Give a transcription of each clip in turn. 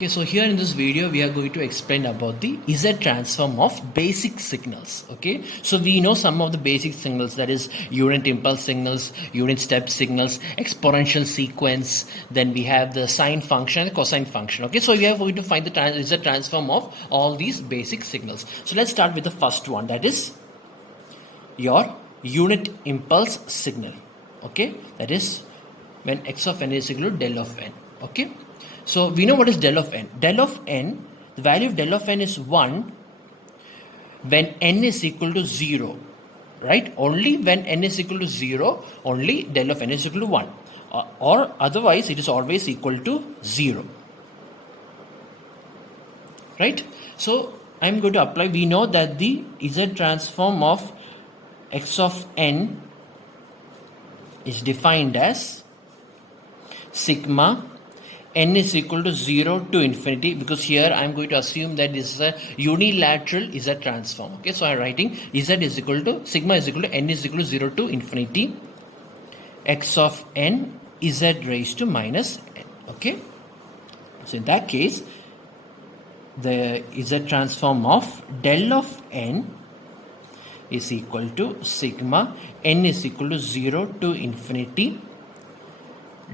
Okay, so here in this video we are going to explain about the Z transform of basic signals. Okay, so we know some of the basic signals, that is unit impulse signals, unit step signals, exponential sequence, then we have the sine function and cosine function. Okay, so we are going to find the Z transform of all these basic signals. So let's start with the first one, that is your unit impulse signal. Okay, that is when x of n is equal to del of n. Okay, so we know what is del of n. Del of n, the value of del of n is 1 when n is equal to 0, right? Only when n is equal to 0, only del of n is equal to 1, or otherwise it is always equal to 0, right? So I'm going to apply, we know that the Z transform of x of n is defined as sigma n is equal to 0 to infinity, because here I am going to assume that this is a unilateral Z transform. Okay, so I am writing Z is equal to sigma is equal to n is equal to 0 to infinity x of n Z raised to minus n. Okay, so in that case the Z transform of del of n is equal to sigma n is equal to 0 to infinity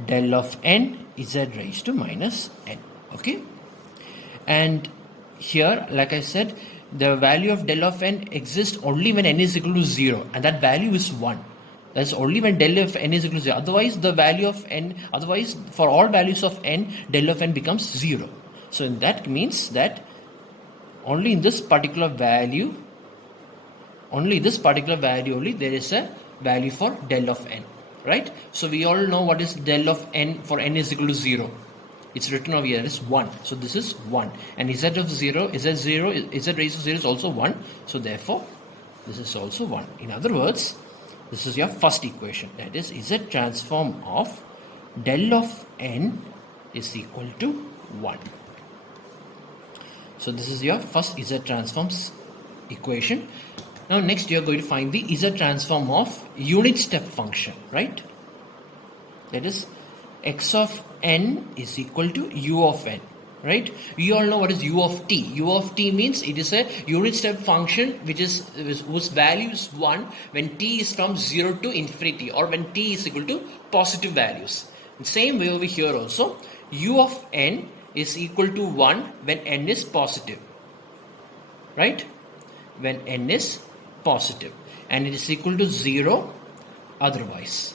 del of n Z raised to minus n. Okay, and here, like I said, the value of del of n exists only when n is equal to 0, and that value is 1. That's only when del of n is equal to 0. Otherwise the value of n, otherwise for all values of n, del of n becomes 0. So that means that only in this particular value, only there is a value for del of n, right? So we all know what is del of n for n is equal to 0. It's written over here as 1. So this is 1, and z of 0, z raised to 0 is also 1. So therefore this is also 1. In other words, this is your first equation, that is Z transform of del of n is equal to 1. So this is your first Z transforms equation. Now next you are going to find the Z transform of unit step function, right? That is x of n is equal to u of n, right? You all know what is u of t. U of t means it is a unit step function whose value is 1 when t is from 0 to infinity, or when t is equal to positive values. The same way over here also, u of n is equal to 1 when n is positive, right? When n is positive, and it is equal to 0 otherwise.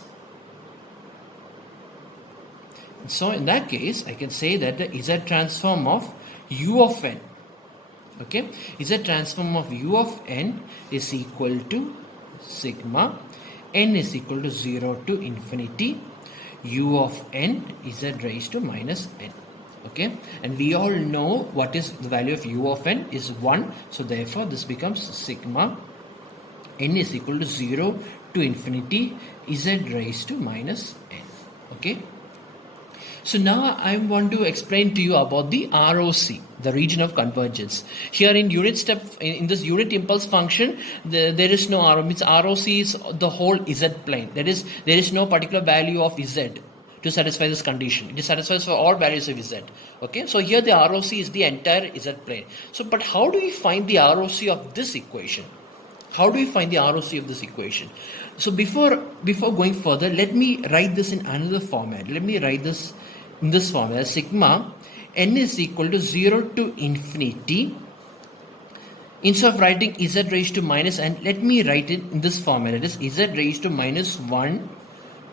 So in that case I can say that the Z transform of u of n, okay, Z transform of u of n is equal to sigma n is equal to 0 to infinity u of n Z raised to minus n. Okay, and we all know what is the value of u of n is 1. So therefore this becomes sigma n is equal to 0 to infinity Z raised to minus n. Okay, so now I want to explain to you about the ROC, the region of convergence. Here in unit step, in this unit impulse function, there is no ROC. Means ROC is the whole Z plane. That is, there is no particular value of Z to satisfy this condition. It satisfies for all values of Z. Okay, so here the ROC is the entire Z plane. So, but how do we find the ROC of this equation? How do we find the ROC of this equation? So before going further, let me write this in another format. Let me write this in this format: sigma n is equal to 0 to infinity. Instead of writing Z raised to minus n, let me write it in this format. It is Z raised to minus 1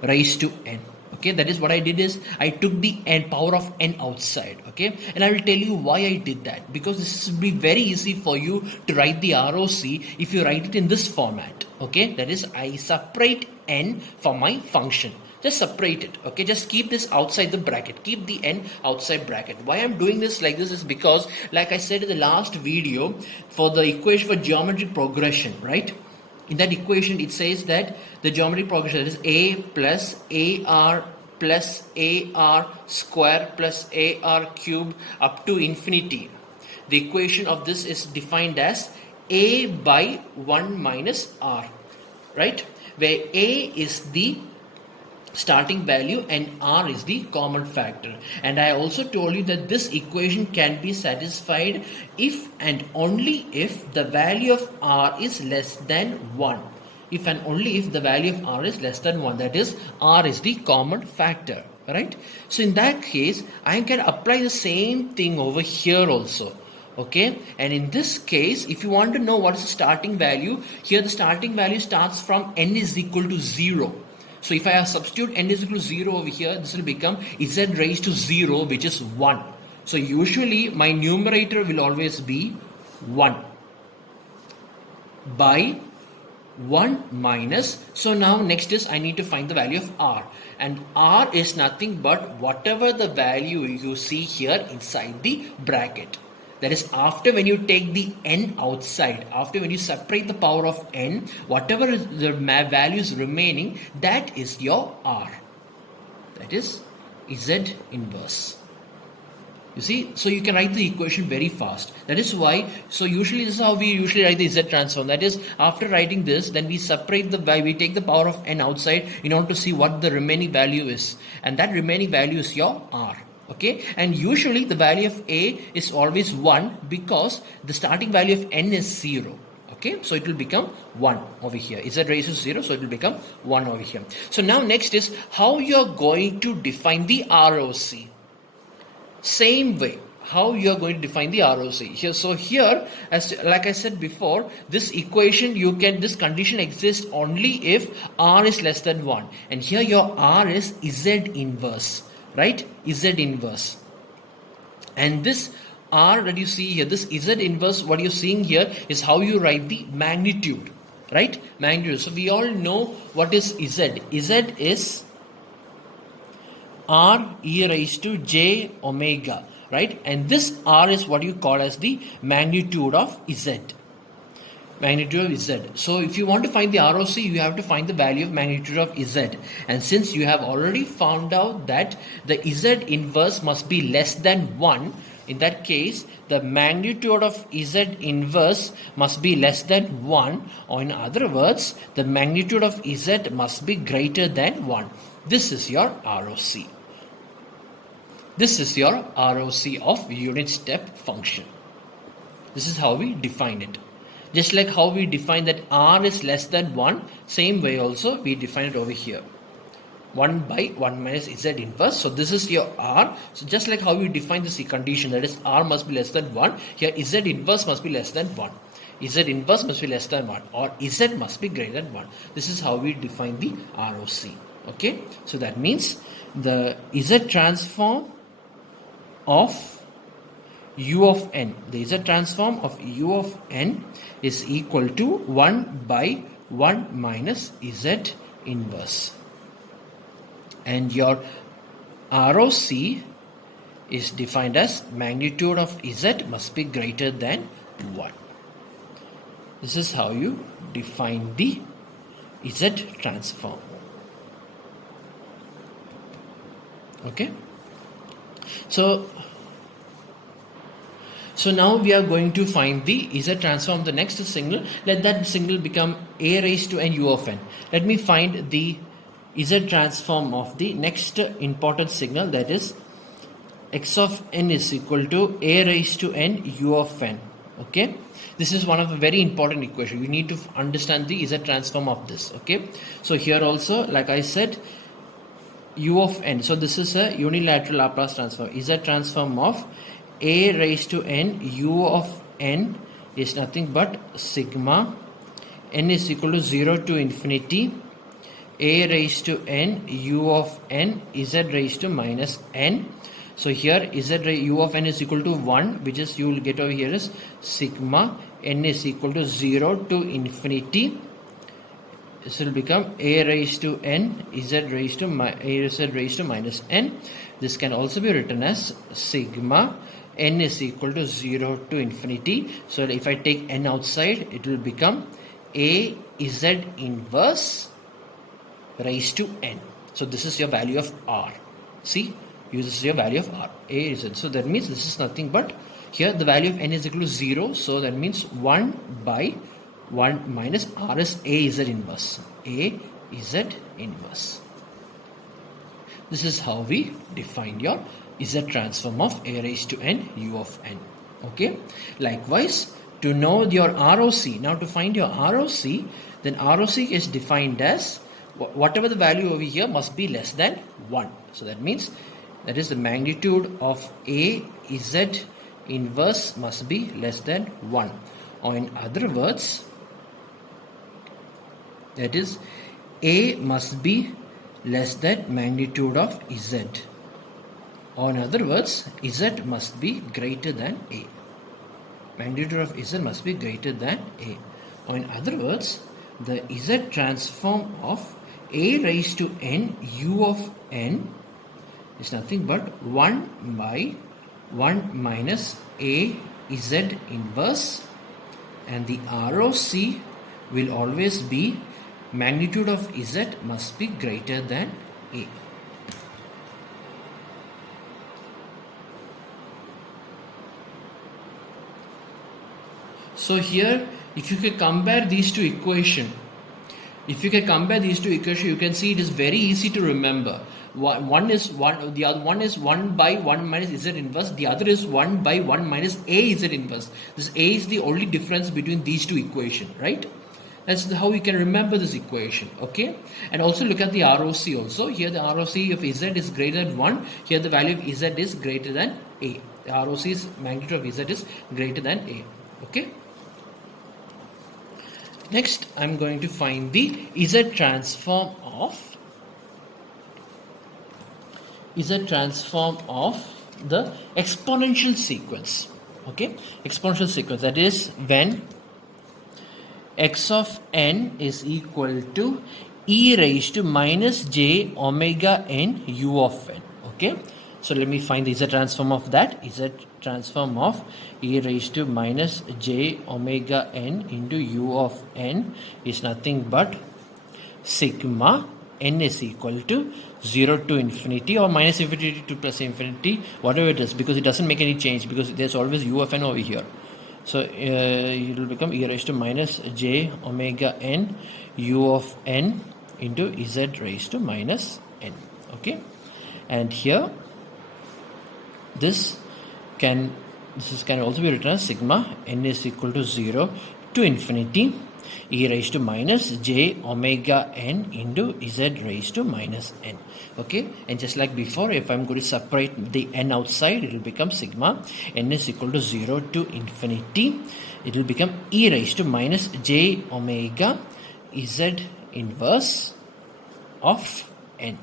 raised to n. Okay, that is what I did is I took the n power of n outside. Okay, and I will tell you why I did that, because this will be very easy for you to write the ROC if you write it in this format. Okay, that is I separate n for my function. Just separate it. Okay, just keep this outside the bracket, keep the n outside bracket. Why I'm doing this like this is because, like I said in the last video, for the equation for geometric progression, right? In that equation it says that the geometric progression is a plus ar plus ar square plus ar cube up to infinity. The equation of this is defined as a by 1 minus r, right? Where a is the starting value and r is the common factor. And I also told you that this equation can be satisfied if and only if the value of r is less than 1. If and only if the value of r is less than 1, that is r is the common factor, right? So in that case I can apply the same thing over here also. Okay, and in this case if you want to know what is the starting value, here the starting value starts from n is equal to 0. So if I substitute n is equal to 0 over here, this will become z raised to 0, which is 1. So usually my numerator will always be 1 by 1 minus. So now next is I need to find the value of r, and r is nothing but whatever the value you see here inside the bracket. That is, after when you take the n outside, after when you separate the power of n, whatever is the values remaining, that is your r. That is z inverse. You see, so you can write the equation very fast. That is why, so usually this is how we usually write the z transform. That is, after writing this, then we separate the value, we take the power of n outside in order to see what the remaining value is. And that remaining value is your r. Okay, and usually the value of a is always 1 because the starting value of n is 0. Okay, so it will become 1 over here. Z raised to 0, so it will become 1 over here. So now next is how you are going to define the ROC. Same way, how you are going to define the ROC here. So here, as like I said before, this equation this condition exists only if r is less than 1, and here your r is z inverse. Right, z inverse, and this r that you see here, this z inverse, what you're seeing here is how you write the magnitude, right? Magnitude. So we all know what is z. Z is r e raised to j omega, right? And this r is what you call as the magnitude of z. Magnitude of z. So if you want to find the ROC, you have to find the value of magnitude of z. And since you have already found out that the z inverse must be less than 1, in that case the magnitude of z inverse must be less than 1, or in other words the magnitude of z must be greater than 1. This is your ROC. This is your ROC of unit step function. This is how we define it. Just like how we define that r is less than 1, same way also we define it over here. 1 by 1 minus z inverse. So this is your r. So just like how we define this condition, that is r must be less than 1, here z inverse must be less than 1. Z inverse must be less than 1, or z must be greater than 1. This is how we define the ROC. Okay, so that means the z transform of u of n, the z transform of u of n is equal to 1 by 1 minus z inverse, and your ROC is defined as magnitude of z must be greater than 1. This is how you define the z transform. Okay, so now we are going to find the z transform of the next signal. Let that signal become a raised to n u of n. Let me find the z transform of the next important signal, that is x of n is equal to a raised to n u of n. Okay, this is one of a very important equation. You need to understand the z transform of this. Okay, so here also, like I said, u of n. So this is a unilateral Laplace transform. Z transform of a raised to n u of n is nothing but sigma n is equal to 0 to infinity a raised to n u of n z raised to minus n. So here u of n is equal to 1, which is you will get over here is sigma n is equal to 0 to infinity. This will become a raised to n z raised to minus n. This can also be written as sigma n is equal to 0 to infinity. So if I take n outside, it will become a z inverse raised to n. So this is your value of r. See, this is your value of r, a z. So that means this is nothing but, here the value of n is equal to 0. So that means 1 by 1 minus r is a z inverse. A z inverse. This is how we define your Z transform of a raised to n u of n. Okay. Likewise, to know your ROC, now to find your ROC, then ROC is defined as whatever the value over here must be less than 1. So that means that is the magnitude of a Z inverse must be less than 1. Or in other words, that is a must be less than magnitude of Z. Or in other words, Z must be greater than a. Magnitude of Z must be greater than a. Or in other words, the Z transform of a raised to n u of n is nothing but 1 by 1 minus a Z inverse, and the ROC will always be magnitude of Z must be greater than a. So here, if you can compare these two equations, you can see it is very easy to remember. One is 1, the other one is 1 by 1 minus Z inverse, the other is 1 by 1 minus a Z inverse. This a is the only difference between these two equations, right? That's how we can remember this equation, okay? And also look at the ROC also. Here the ROC of Z is greater than 1. Here the value of Z is greater than a. The ROC's magnitude of Z is greater than a, okay? Next, I'm going to find the Z transform of the exponential sequence. Okay, exponential sequence, that is when x of n is equal to e raised to minus j omega n u of n. Okay, so let me find the Z transform of that. Z transform of e raised to minus j omega n into u of n is nothing but sigma n is equal to 0 to infinity or minus infinity to plus infinity, whatever it is, because it doesn't make any change because there's always u of n over here. So it will become e raised to minus j omega n u of n into Z raised to minus n. Okay, and here this can also be written as sigma n is equal to 0 to infinity e raised to minus j omega n into Z raised to minus n. Okay, and just like before, if I'm going to separate the n outside, it will become sigma n is equal to 0 to infinity. It will become e raised to minus j omega Z inverse of n.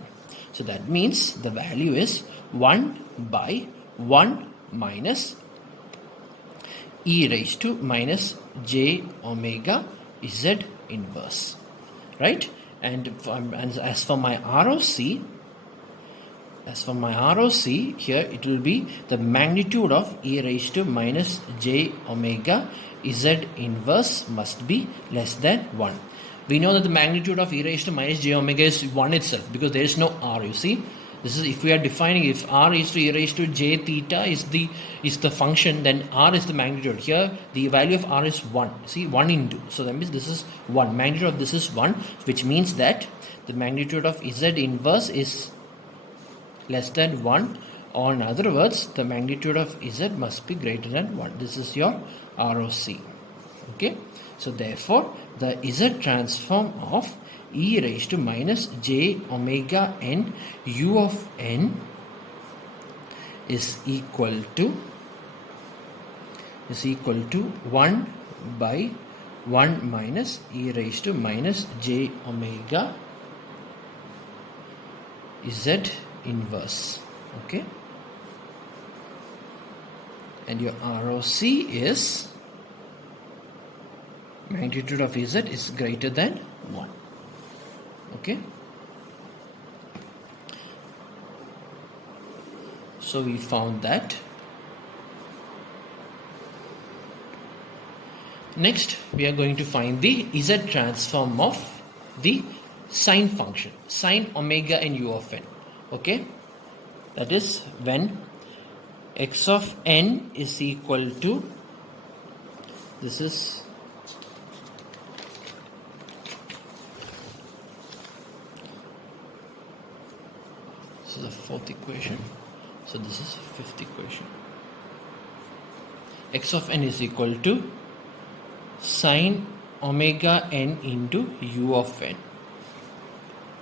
So that means the value is 1 by 1 minus e raised to minus j omega Z inverse, right? And as for my ROC, here it will be the magnitude of e raised to minus j omega Z inverse must be less than 1. We know that the magnitude of e raised to minus j omega is 1 itself because there is no r, you see. This is if we are defining if r is to e raised to j theta is the function, then r is the magnitude. Here the value of r is 1. See, 1 into. So that means this is 1. Magnitude of this is 1, which means that the magnitude of Z inverse is less than 1. Or in other words, the magnitude of Z must be greater than 1. This is your ROC. Okay. So therefore, the Z transform of e raised to minus j omega n u of n is equal to 1 by 1 minus e raised to minus j omega Z inverse. Okay, and your ROC is magnitude of Z is greater than 1. Okay, so we found that. Next, we are going to find the Z transform of the sine function, sine omega n u of n. Okay, that is when x of n is equal to, this is This is the fourth equation. So this is fifth equation. X of n is equal to sine omega n into u of n.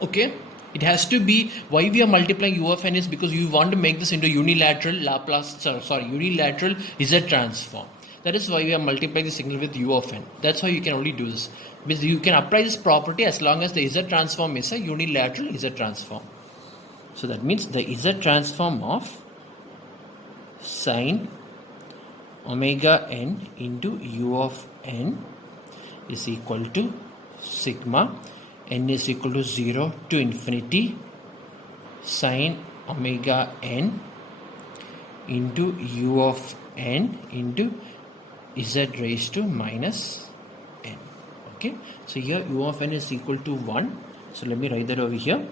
Okay, it has to be, why we are multiplying u of n is because you want to make this into unilateral unilateral Z transform. That is why we are multiplying the signal with u of n. That's how you can only do this. Because you can apply this property as long as the Z transform is a unilateral Z transform. So that means the Z transform of sine omega n into u of n is equal to sigma n is equal to 0 to infinity sine omega n into u of n into z raised to minus n. Okay, so here u of n is equal to 1. So let me write that over here.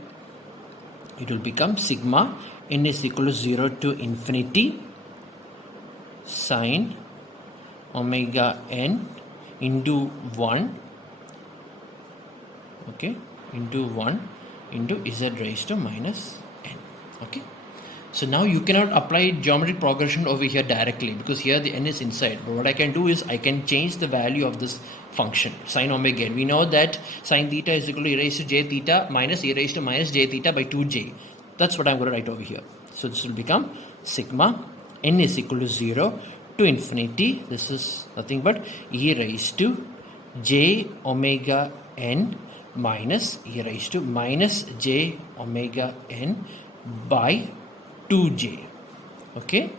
It will become sigma n is equal to 0 to infinity sine omega n into 1, okay, into 1 into z raised to minus n. Okay, so now you cannot apply geometric progression over here directly because here the n is inside. But what I can do is I can change the value of this function sine omega n. We know that sine theta is equal to e raised to j theta minus e raised to minus j theta by 2j. That's what I'm going to write over here. So this will become sigma n is equal to 0 to infinity. This is nothing but e raised to j omega n minus e raised to minus j omega n by 2j. Okay,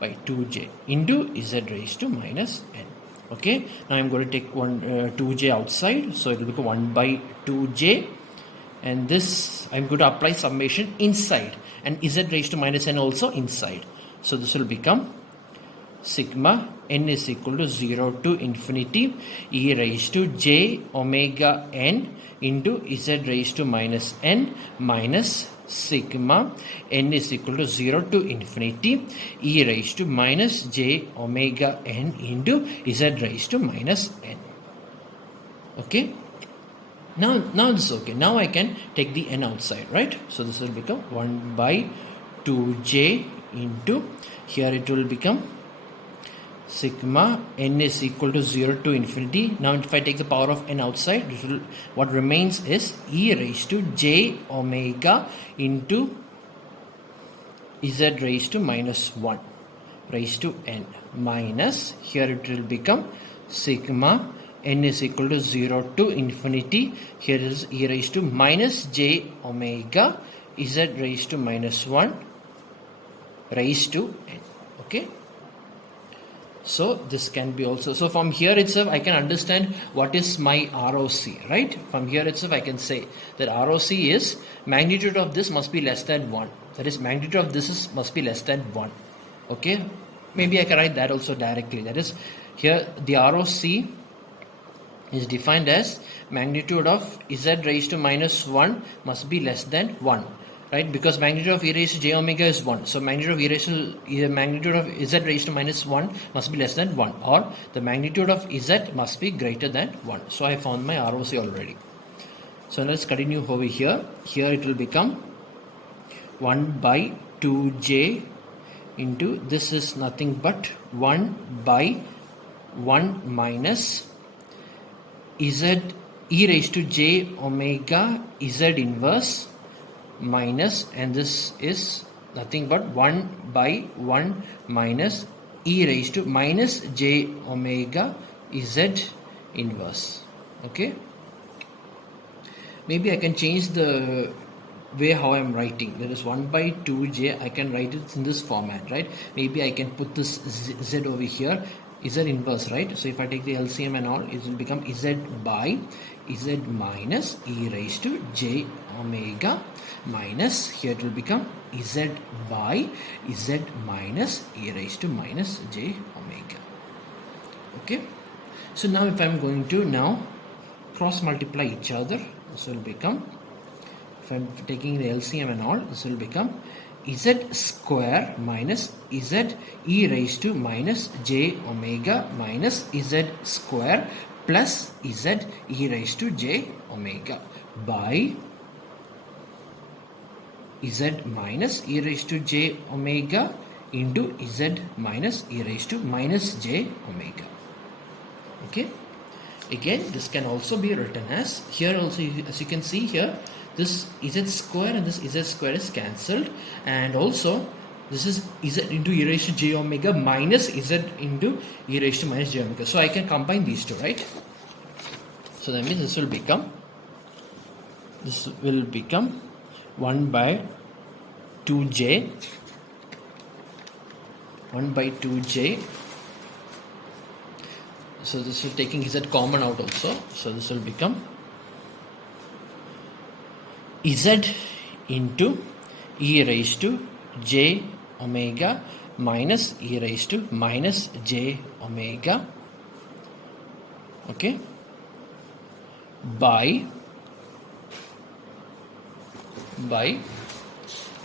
by 2j into z raised to minus n. Okay, now I'm going to take 2j outside, so it will become 1 by 2j, and this I'm going to apply summation inside and z raised to minus n also inside. So this will become sigma n is equal to 0 to infinity e raised to j omega n into z raised to minus n minus sigma n is equal to 0 to infinity e raised to minus j omega n into z raised to minus n. Okay, now this is okay. Now I can take the n outside, right? So this will become 1 by 2j into, here it will become sigma n is equal to 0 to infinity. Now if I take the power of n outside, what remains is e raised to j omega into z raised to minus 1 raised to n minus, here it will become sigma n is equal to 0 to infinity, here is e raised to minus j omega z raised to minus 1 raised to n. Okay, so this can be also, so from here itself I can understand what is my ROC, right? From here itself I can say that ROC is magnitude of this must be less than 1. That is, magnitude of this must be less than 1. Okay, maybe I can write that also directly. That is, here the ROC is defined as magnitude of z raised to minus 1 must be less than 1. Right, because magnitude of e raised to j omega is 1. So magnitude of z raised to minus 1 must be less than 1, or the magnitude of z must be greater than 1. So I found my ROC already. So let's continue over here. Here it will become 1 by 2j into, this is nothing but 1 by 1 minus z e raised to j omega z inverse minus, and this is nothing but 1 by 1 minus e raised to minus j omega z inverse. Okay, maybe I can change the way how I am writing. There is 1 by 2j, I can write it in this format, right? Maybe I can put this z over here, z inverse, right? So if I take the LCM and all, it will become z by z minus e raised to j omega minus, here it will become z by z minus e raised to minus j omega. Okay, so now if I am going to now cross multiply each other, this will become, if I am taking the LCM and all, this will become z square minus z e raised to minus j omega minus z square plus z e raised to j omega by z minus e raised to j omega into z minus e raised to minus j omega. Okay. Again, this can also be written as, here also, as you can see here, this z square and this z square is cancelled, and also this is z into e raised to j omega minus z into e raised to minus j omega. So I can combine these two, right? So that means this will become 1 by 2j, 1 by 2j. So this is taking z common out also. So this will become z into e raised to j omega minus e raised to minus j omega. Okay. By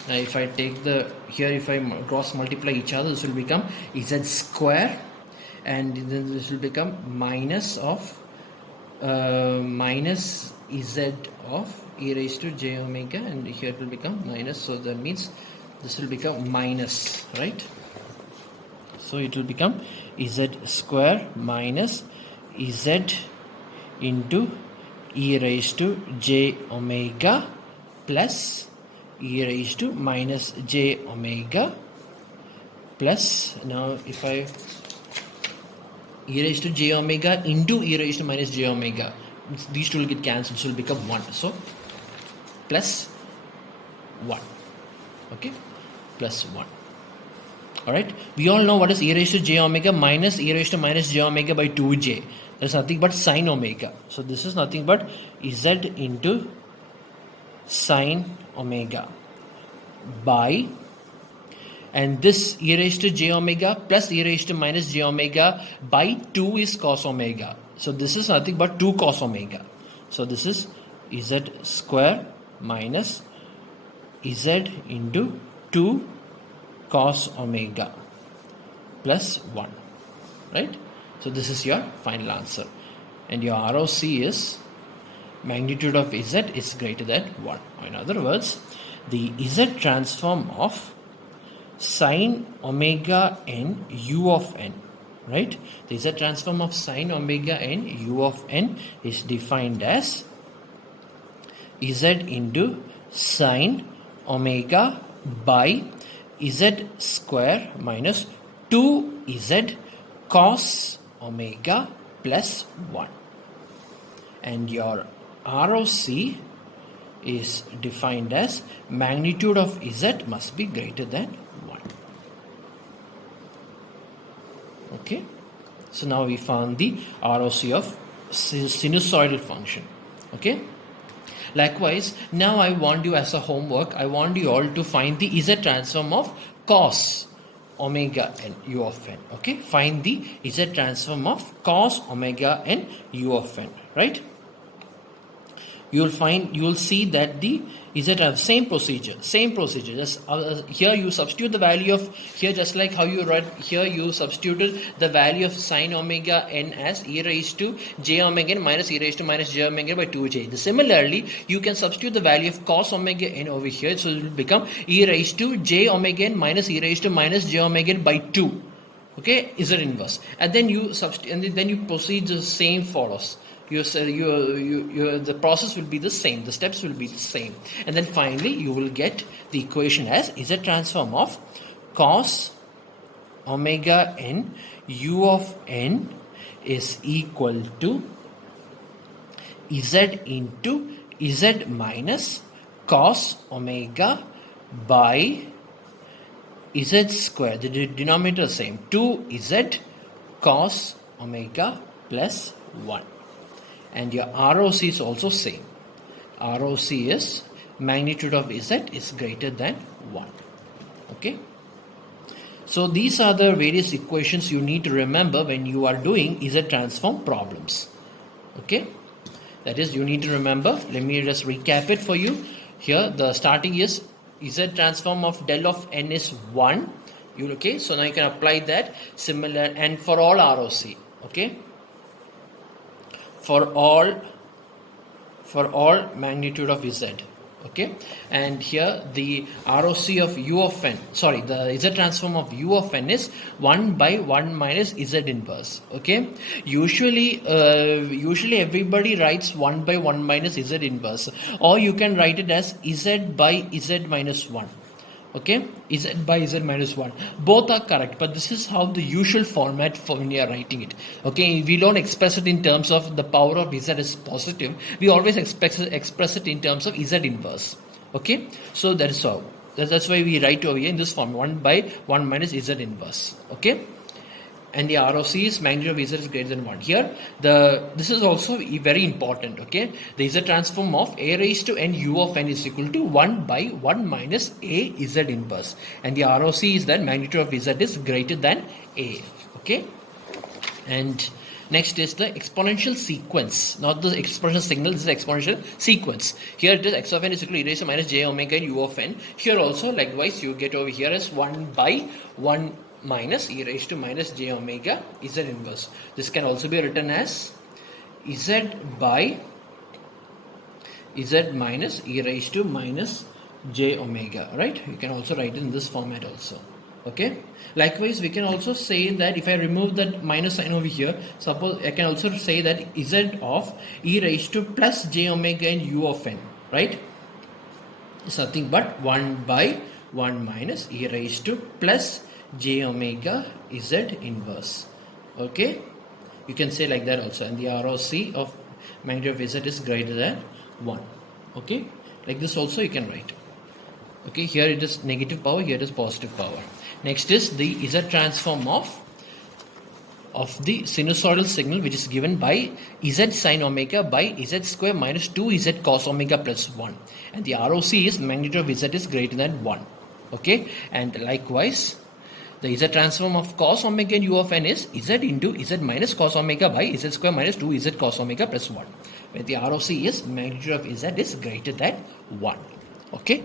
now if I take the here, if I cross multiply each other, this will become z square, and then this will become minus of minus z of e raised to j omega, and here it will become minus. So that means this will become minus, right? So it will become z square minus z into e raised to j omega plus e raised to minus j omega plus, now if I e raised to j omega into e raised to minus j omega, these two will get cancelled, so it will become 1. So plus 1. Okay, plus 1. Alright, we all know what is e raised to j omega minus e raised to minus j omega by 2j. There's nothing but sine omega. So this is nothing but z into sine omega by, and this e raised to j omega plus e raised to minus j omega by 2 is cos omega. So this is nothing but 2 cos omega. So this is z square minus z into 2 cos omega plus 1, right? So this is your final answer, and your ROC is magnitude of z is greater than 1. In other words, the z transform of sine omega n u of n, right? The z transform of sine omega n u of n is defined as z into sine omega by z square minus 2z cos omega plus 1, and your ROC is defined as magnitude of z must be greater than 1. Okay, so now we found the ROC of sinusoidal function. Okay, likewise, now I want you, as a homework, I want you all to find the z transform of cos omega n u of n. Okay, find the z transform of cos omega n u of n, right? You will see that the same procedure, just here you substitute the value of, here just like how you read here, you substituted the value of sine omega n as e raised to j omega n minus e raised to minus j omega by 2j. Similarly, you can substitute the value of cos omega n over here, so it will become e raised to j omega n minus e raised to minus j omega n by 2. Okay, is it inverse, and then you substitute, and then you proceed, the same follows. The process will be the same, the steps will be the same, and then finally you will get the equation as z transform of cos omega n u of n is equal to z into z minus cos omega by z square, the denominator is same, 2z cos omega plus 1. And your ROC is also same. ROC is magnitude of z is greater than 1. Okay. So these are the various equations you need to remember when you are doing z transform problems. Okay. That is, you need to remember. Let me just recap it for you. Here the starting is z transform of del of n is 1. Okay. So now you can apply that similar, and for all ROC. Okay. For all magnitude of z, Okay, and here the ROC of u of n, sorry, the Z transform of u of n is 1 by 1 minus Z inverse. Okay, usually everybody writes 1 by 1 minus Z inverse, or you can write it as Z by Z minus 1. Okay, Z by Z minus 1, both are correct, but this is how the usual format for when you are writing it. Okay, we don't express it in terms of the power of Z is positive, we always express it in terms of Z inverse. Okay, so that is how, that's why we write over here in this form, 1 by 1 minus Z inverse. Okay, and the ROC is magnitude of Z is greater than 1. Here, this is also very important. Okay, the Z transform of a raised to n u of n is equal to 1 by 1 minus a Z inverse, and the ROC is that magnitude of Z is greater than a. Okay, and next is the exponential sequence, not the exponential signal, this is the exponential sequence. Here it is x of n is equal to e raised to minus j omega u of n. Here also likewise you get over here as 1 by 1 minus e raised to minus j omega Z inverse. This can also be written as Z by Z minus e raised to minus j omega, right? You can also write it in this format also. Okay, likewise we can also say that if I remove that minus sign over here, suppose I can also say that Z of e raised to plus j omega and u of n, right, is nothing but 1 by 1 minus e raised to plus j omega Z inverse. Okay, you can say like that also, and the ROC of magnitude of Z is greater than 1. Okay, like this also you can write. Okay, here it is negative power, here it is positive power. Next is the Z transform of the sinusoidal signal, which is given by Z sin omega by Z square minus 2Z cos omega plus 1, and the ROC is magnitude of Z is greater than 1. Okay, and likewise the Z transform of cos omega and u of n is Z into Z minus cos omega by Z square minus 2Z cos omega plus 1, where the ROC is magnitude of Z is greater than 1. Okay.